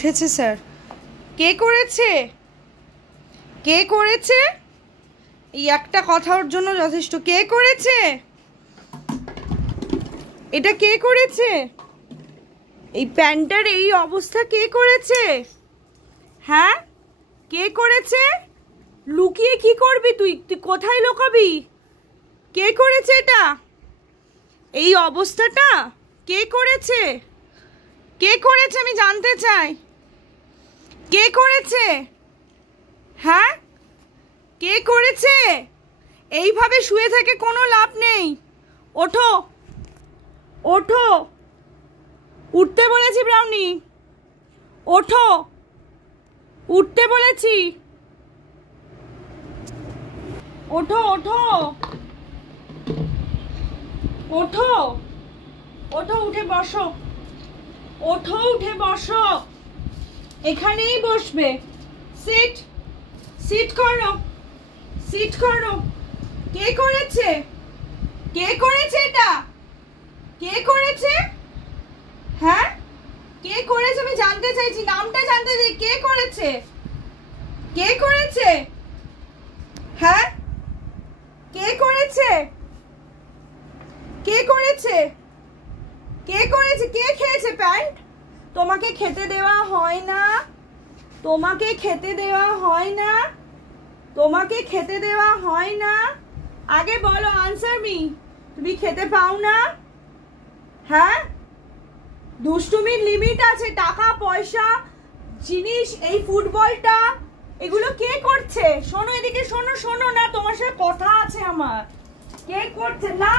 উঠেছে স্যার। কে করেছে? কে করেছে? এই একটা কথার জন্য যথেষ্ট। কে করেছে এটা? কে করেছে এই প্যান্টার এই অবস্থা? কে করেছে? হ্যাঁ, কে করেছে? লুকিয়ে কি করবি তুই? তুই কোথায় লুকাবি? কে করেছে এটা? এই অবস্থাটা কে করেছে? কে করেছে আমি জানতে চাই। কে করেছে? হ্যাঁ, কে করেছে? এইভাবে শুয়ে থেকে কোনো লাভ নেই। ওঠো, ওঠো, উঠতে বলেছি ব্রাউনি, ওঠো, উঠতে বলেছি, ওঠো, ওঠো, ওঠো, ওঠো, উঠে বসো, ওঠো, উঠে বসো, এখানেই বসবে। সিট, সিট করো, সিট করো। কে করেছে? কে করেছে এটা? কে করেছে? হ্যাঁ, কে করেছে আমি জানতে চাইছি, নামটা জানতে চাই। কে করেছে? কে করেছে? হ্যাঁ, কে করেছে? কে করেছে? কে করেছে? কে খেয়েছে প্যান্ট? তোমাকে খেতে দেওয়া হয় না, তোমাকে খেতে দেওয়া হয় না, তোমাকে খেতে দেওয়া হয় না। আগে বলো, আনসার মি। তুমি খেতে পাও না? হ্যাঁ, দুষ্টুমির লিমিট আছে। টাকা পয়সা জিনিস, এই ফুটবলটা, এগুলো কে করছে? শোনো এদিকে, শোনো, শোনো না, তোমার সাথে কথা আছে আমার। কে করছে? না,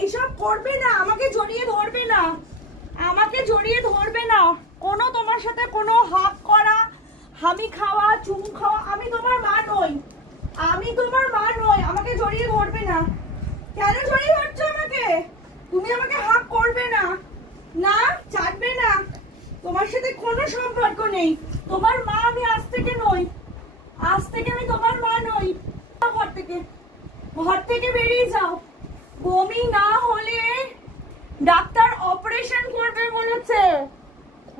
এইসব করবে না, আমাকে জড়িয়ে ধরবে না, আমাকে জড়িয়ে ধরবে না। কোনো তোমার সাথে কোনো হাত করা, হামি খাওয়া, চুম খাওয়া, আমি তোমার মা নই, আমি তোমার মা নই, আমাকে জড়িয়ে ধরবে না। কেন জড়িয়ে ধরছো আমাকে? তুমি আমাকে হাত করবে না, না, চাটবে না, তোমার সাথে কোনো সম্পর্ক নেই। তোমার মা আমি আজ থেকে নই, আজ থেকে আমি তোমার মা নই। ঘর থেকে, ঘর থেকে বেরিয়ে যাও। বমি না হলে ডাক্তার অপারেশন করবে বলেছে।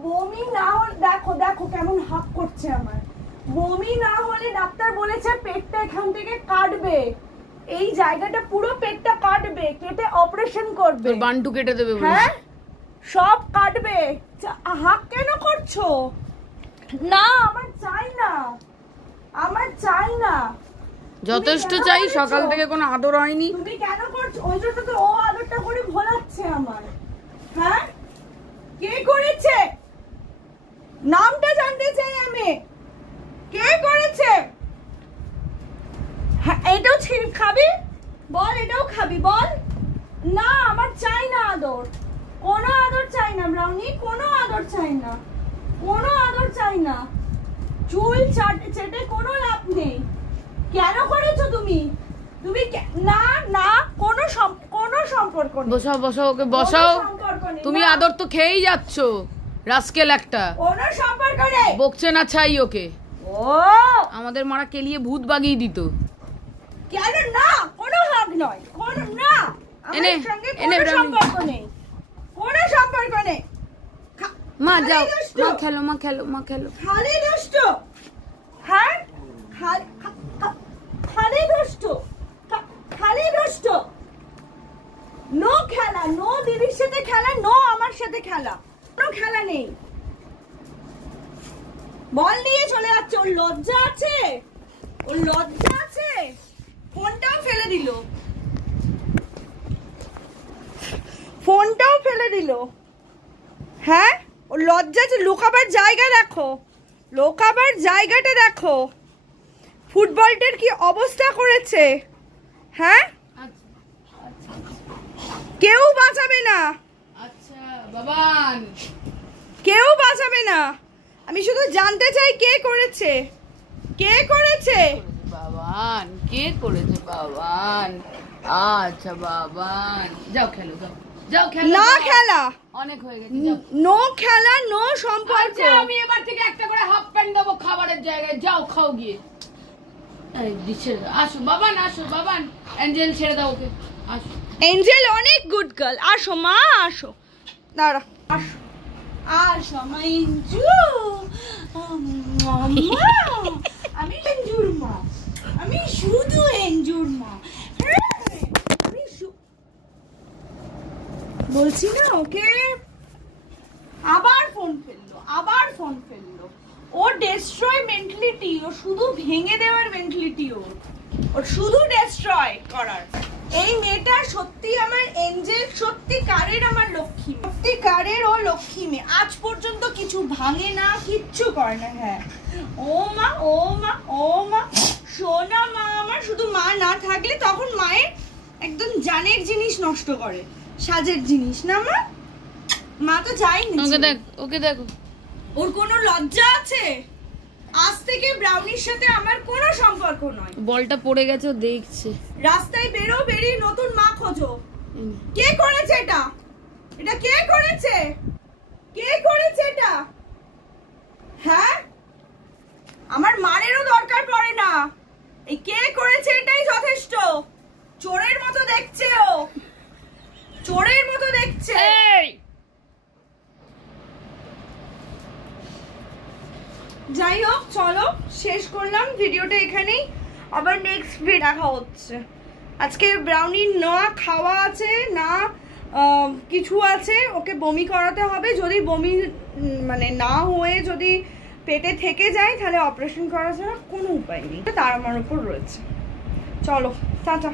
বমি না হলে, দেখো দেখো কেমন হাক করছে আমার। বমি না হলে ডাক্তার বলেছে পেটটা এখান থেকে কাটবে, এই জায়গাটা পুরো পেটটা কাটবে, কেটে অপারেশন করবে। বান্টু কেটে দেবে। হ্যাঁ, সব কাটবে। হাক কেন করছো? না, আমার চাই না, আমার চাই না। যথেষ্ট চাই, সকাল থেকে কোনো আদর হয়নি। তুমি কেন করছো? ওই জন্য তো ও আদরটা করে ভোলাচ্ছে আমার। হ্যাঁ, কে করেছে? নামটা জানতে চাই আমি। কে করেছে? হ্যাঁ, এটাও খাবি? বল, এটাও খাবি? বল। না, আমার চাই না আদর, কোনো আদর চাই না ব্রাউনি, কোনো আদর চাই না, কোনো আদর চাই না। চুল চেটে কোনো লাভ নেই। কেন করেছো তুমি? তুমি না, না, কোনো সম্পর্ক নেই। বসাও, বসাও, ওকে বসাও। তুমি আদর তো খেয়েই যাচ্ছ, রাস্কেল একটা। কোনো সম্পর্ক নেই। বকছে না ছাই ওকে। ও, আমাদের মারা কেলিয়ে ভূত বাগিয়ে দিত। কেন? না, কোনো হাত নয়, কোনো না, আমার সঙ্গে কোনো সম্পর্ক নেই, কোনো সম্পর্ক নেই। মা যাও, মা খেলো, মা খেলো, মা খেলো। খালি দুষ্ট। হ্যাঁ, খালি দুষ্ট, খালি দুষ্ট। নো খেলা, নো দিদির সাথে খেলা, নো আমার সাথে খেলা, কোনো খেলা নেই। বল নিয়ে চলে যাচ্ছে। ওর লজ্জা আছে? ওর লজ্জা আছে? ফোনটাও ফেলে দিল, ফোনটাও ফেলে দিল। হ্যাঁ, ওর লজ্জা আছে। লুকাবার জায়গা দেখো, লুকাবার জায়গাটা দেখো। ফুটবলটার কি অবস্থা করেছে। হ্যাঁ, কেউ বাঁচাবে না। আচ্ছা বাবান, কেউ বাঁচাবে না। আমি শুধু জানতে চাই কে করেছে, কে করেছে? বাবান কে করেছে? বাবান, আচ্ছা বাবান, যাও খেলো, যাও, যাও খেলো। না খেলা, অনেক হয়ে গেছে। নো খেলা, নো সম্পর্ক। আমি এবার থেকে একটা করে হাফ প্যান্ট দেবো খাবারের জায়গায়। যাও খাও গিয়ে। আসো বাবান, আসো বাবান। এঞ্জেল ছেড়ে দাও ওকে, আসো। এঞ্জেল অনেক গুড গার্ল। আসো মা, আসো, দাঁড়া, আসো, আসো মা এঞ্জেল। মাম্মা আমি এঞ্জুর মা, আমি শুধু এঞ্জুর মা। আমি বলছি না ওকে। আবার ফোন ফেললো। ও ডেস্ট্রয় মেন্টালিটি, ও শুধু ভেঙে দেওয়ার মেন্টালিটি, ওর শুধু ডেস্ট্রয় করার। এই মেয়েটা সত্যি আমার এঞ্জেল, সত্যিকারের আমার লক্ষ্মী, সত্যিকারের ও লক্ষ্মী মেয়ে। আজ পর্যন্ত কিছু ভাঙে না, কিচ্ছু করে না। হ্যাঁ ও মা সোনা মা আমার। শুধু মা না থাকলে তখন মায়ের একদম জানের জিনিস নষ্ট করে, সাজের জিনিস না মা। মা তো যায়নি। ওকে দেখো, ওর কোনো লজ্জা আছে? আজ থেকে ব্রাউনির সাথে আমার কোনো সম্পর্ক নয়। বলটা পড়ে গেছে, ও দেখছে। রাস্তায় বেরিয়ে নতুন মা খোঁজো। কে করেছে এটা? এটা কে করেছে? এটা? হ্যাঁ, আমার মারেরও দরকার পড়ে না। এই কে করেছে এটাই যথেষ্ট। চোরের মতো দেখছে ও, চোরের মতো দেখছে। যাই হোক, চলো শেষ করলাম ভিডিওটা এখানেই। আবার নেক্সট ভিডিও দেখা হচ্ছে। আজকে ব্রাউনির না খাওয়া আছে না কিছু আছে, ওকে বমি করাতে হবে। যদি বমি মানে না হয়ে যদি পেটে থেকে যায় তাহলে অপারেশন করা ছাড়া কোনো উপায় নেই, তার আমার উপর রয়েছে। চলো টাটা।